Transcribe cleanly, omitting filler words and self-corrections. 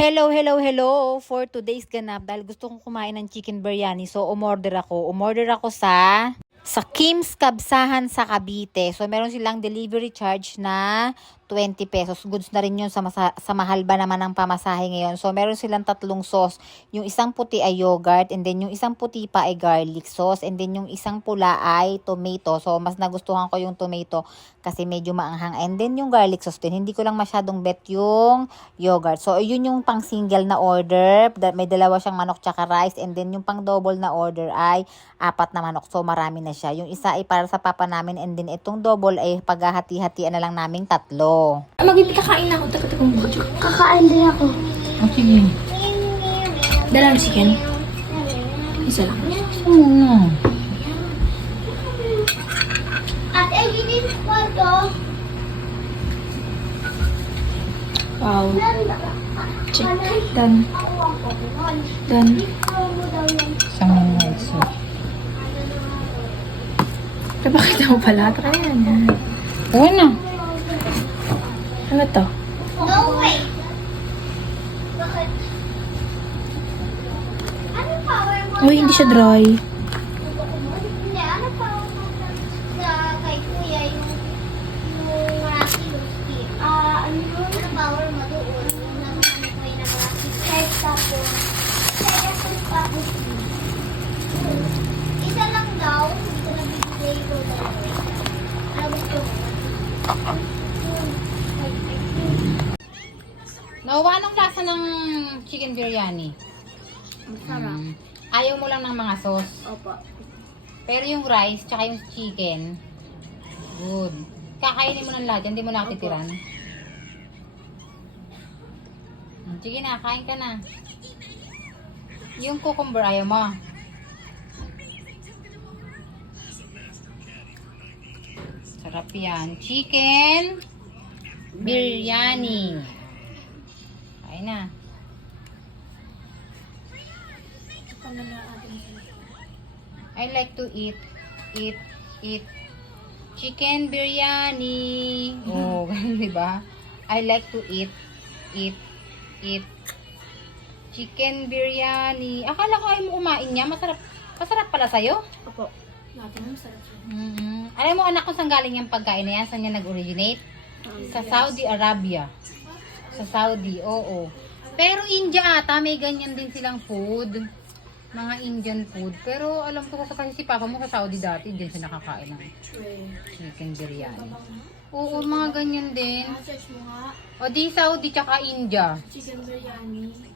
Hello, hello, hello! For today's ganap, dahil gusto kong kumain ng chicken biryani, so umorder ako. Umorder ako sa Kim's Kabsahan sa Cavite. So meron silang delivery charge na 20 pesos. Goods na rin yun sa mahal ba naman ng pamasahe ngayon. So meron silang tatlong sauce. Yung isang puti ay yogurt, and then yung isang puti pa ay garlic sauce, and then yung isang pula ay tomato. So mas nagustuhan ko yung tomato kasi medyo maanghang. And then yung garlic sauce din, hindi ko lang masyadong bet yung yogurt. So yun yung pang single na order. May dalawa siyang manok tsaka rice, and then yung pang double na order ay 4 na manok. So marami na siya. Yung isa ay para sa papa namin, and then itong double ay paghahati-hatian na lang naming 3. Kakain na ako. Kakain din ako. Oh, sige. Dalang chicken. Isa lang. At eginin ko to. Wow. Check. Done. Done. Isang rice sauce. Napakita mo pala. Kaya na. Oo na. Ano to? No way. Bakit? Ano power mo? Uy, hindi siya dry. Hindi, ano power mo sa kay kuya yung Rocky Lucy? Ano power mo doon? Yung nagmano ko yung Rocky. Kahit tapos. Tapos. Isa lang daw. Ito na bibigay ko daw. Ano gusto mo? Nawa, anong lasa ng chicken biryani? Sarap. Ayaw mo lang ng mga sauce. Opo. Pero yung rice, tsaka yung chicken, good. Kakainin mo ng lahat yan, hindi mo nakatitiran. Sige na, kain ka na. Yung cucumber, ayaw mo. Sarap yan. Chicken biryani. Kain na. I like to eat chicken biryani. Oh, ganun, diba? I like to eat chicken biryani. Akala ko ay mo kumain niya. Masarap pala sa'yo. Opo. Natin ang sarap siya. Alam mo anak ko, saan galing yung pagkain na yan? Saan yan nag-originate? Sa Saudi Arabia. Sa Saudi, oo. Pero India ata, may ganyan din silang food. Mga Indian food. Pero alam ko kasi si Papa mo sa Saudi dati, din siya nakakain ng chicken biryani. Oo, mga ganyan din. Search mo nga. O di Saudi tsaka India. Chicken biryani.